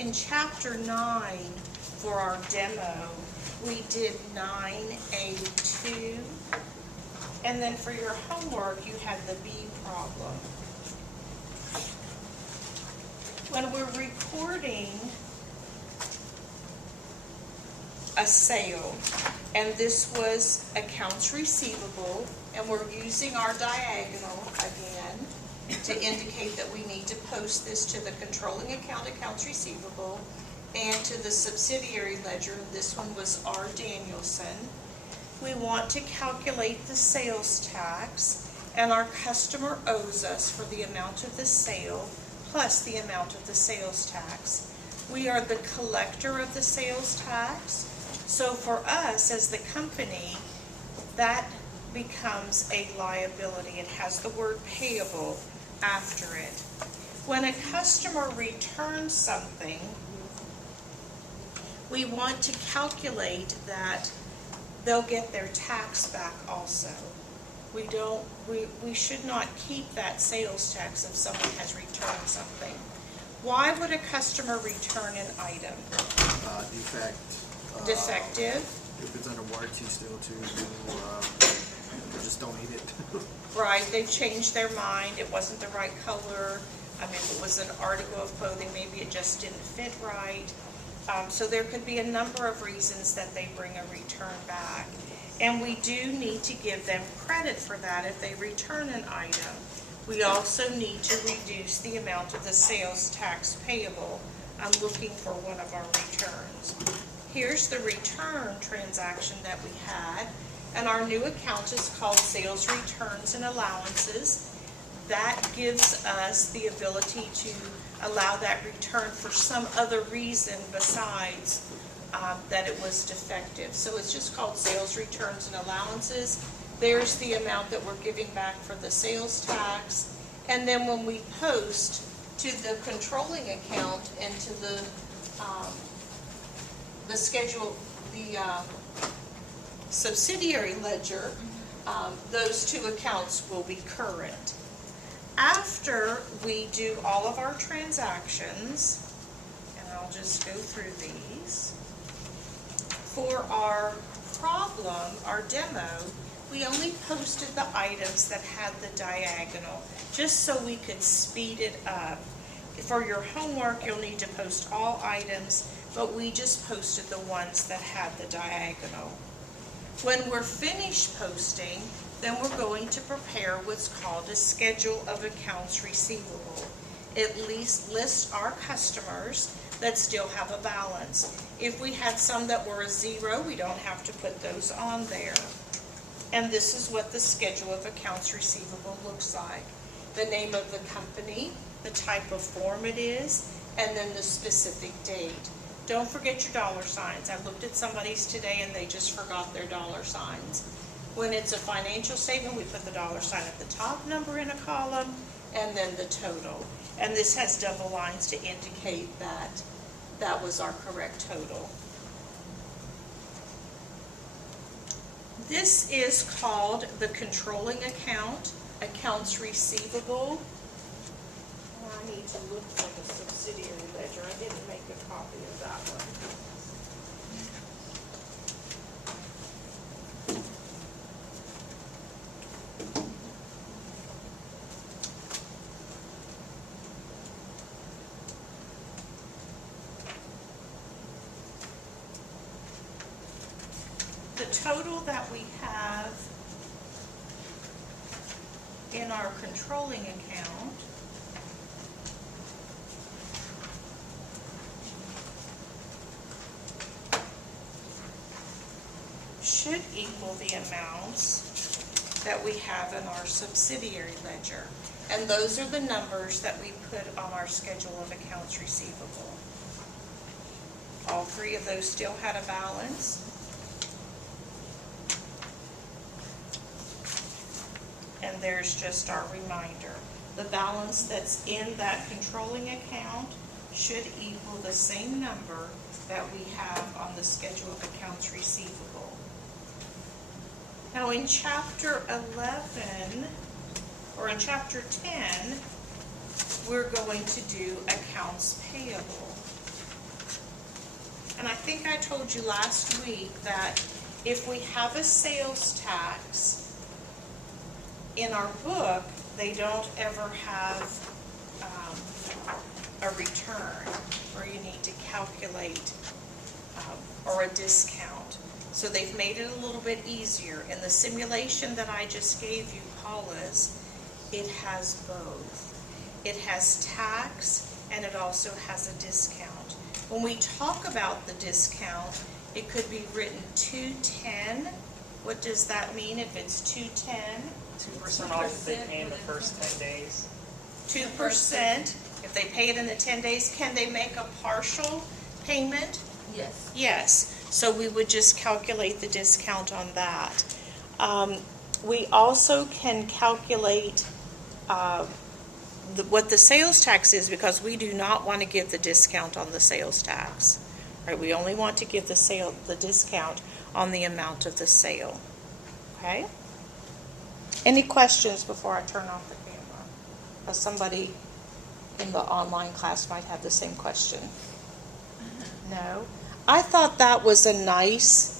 In Chapter 9, for our demo, we did 9A2. And then for your homework, you had the B problem. When we're recording a sale, and this was accounts receivable, and we're using our diagonal again to indicate that we need to post this to the controlling account, accounts receivable, and to the subsidiary ledger. This one was R. Danielson. We want to calculate the sales tax, and our customer owes us for the amount of the sale plus the amount of the sales tax. We are the collector of the sales tax, so for us as the company, that becomes a liability. It has the word payable after it. When a customer returns something, we want to calculate that they'll get their tax back also. We should not keep that sales tax if someone has returned something. Why would a customer return an item? Defect. Defective. If it's under warranty still too, just don't need it. Right, they've changed their mind, it wasn't the right color. I mean, if it was an article of clothing, maybe it just didn't fit right. So there could be a number of reasons that they bring a return back. And we do need to give them credit for that if they return an item. We also need to reduce the amount of the sales tax payable. I'm looking for one of our returns. Here's the return transaction that we had, and our new account is called Sales Returns and Allowances. That gives us the ability to allow that return for some other reason besides that it was defective. So it's just called Sales Returns and Allowances. There's the amount that we're giving back for the sales tax. And then when we post to the controlling account and to the schedule, the subsidiary ledger, those two accounts will be current. After we do all of our transactions, and I'll just go through these, for our problem, our demo, we only posted the items that had the diagonal, just so we could speed it up. For your homework, you'll need to post all items, but we just posted the ones that had the diagonal. When we're finished posting, then we're going to prepare what's called a schedule of accounts receivable. It lists our customers that still have a balance. If we had some that were a zero, we don't have to put those on there. And this is what the schedule of accounts receivable looks like. The name of the company, the type of form it is, and then the specific date. Don't forget your dollar signs. I looked at somebody's today and they just forgot their dollar signs. When it's a financial statement, we put the dollar sign at the top, number in a column, and then the total. And this has double lines to indicate that that was our correct total. This is called the controlling account, accounts receivable. I need to look for the subsidiary ledger. I didn't make a copy of that one. The total that we have in our controlling account should equal the amounts that we have in our subsidiary ledger. And those are the numbers that we put on our schedule of accounts receivable. All three of those still had a balance. And there's just our reminder. The balance that's in that controlling account should equal the same number that we have on the schedule of accounts receivable. Now in Chapter 11, or in Chapter 10, we're going to do accounts payable. And I think I told you last week that if we have a sales tax in our book, they don't ever have a return, or you need to calculate, or a discount. So they've made it a little bit easier. In the simulation that I just gave you, Paula's, it has both. It has tax and it also has a discount. When we talk about the discount, it could be written 210. What does that mean if it's 210? 2% off if they pay in the first 10 days. 2% if they pay it in the 10 days. Can they make a partial payment? Yes. Yes. So we would just calculate the discount on that. We also can calculate what the sales tax is, because we do not want to give the discount on the sales tax. Right? We only want to give the discount on the amount of the sale. Okay? Any questions before I turn off the camera? Or somebody in the online class might have the same question. No? I thought that was a nice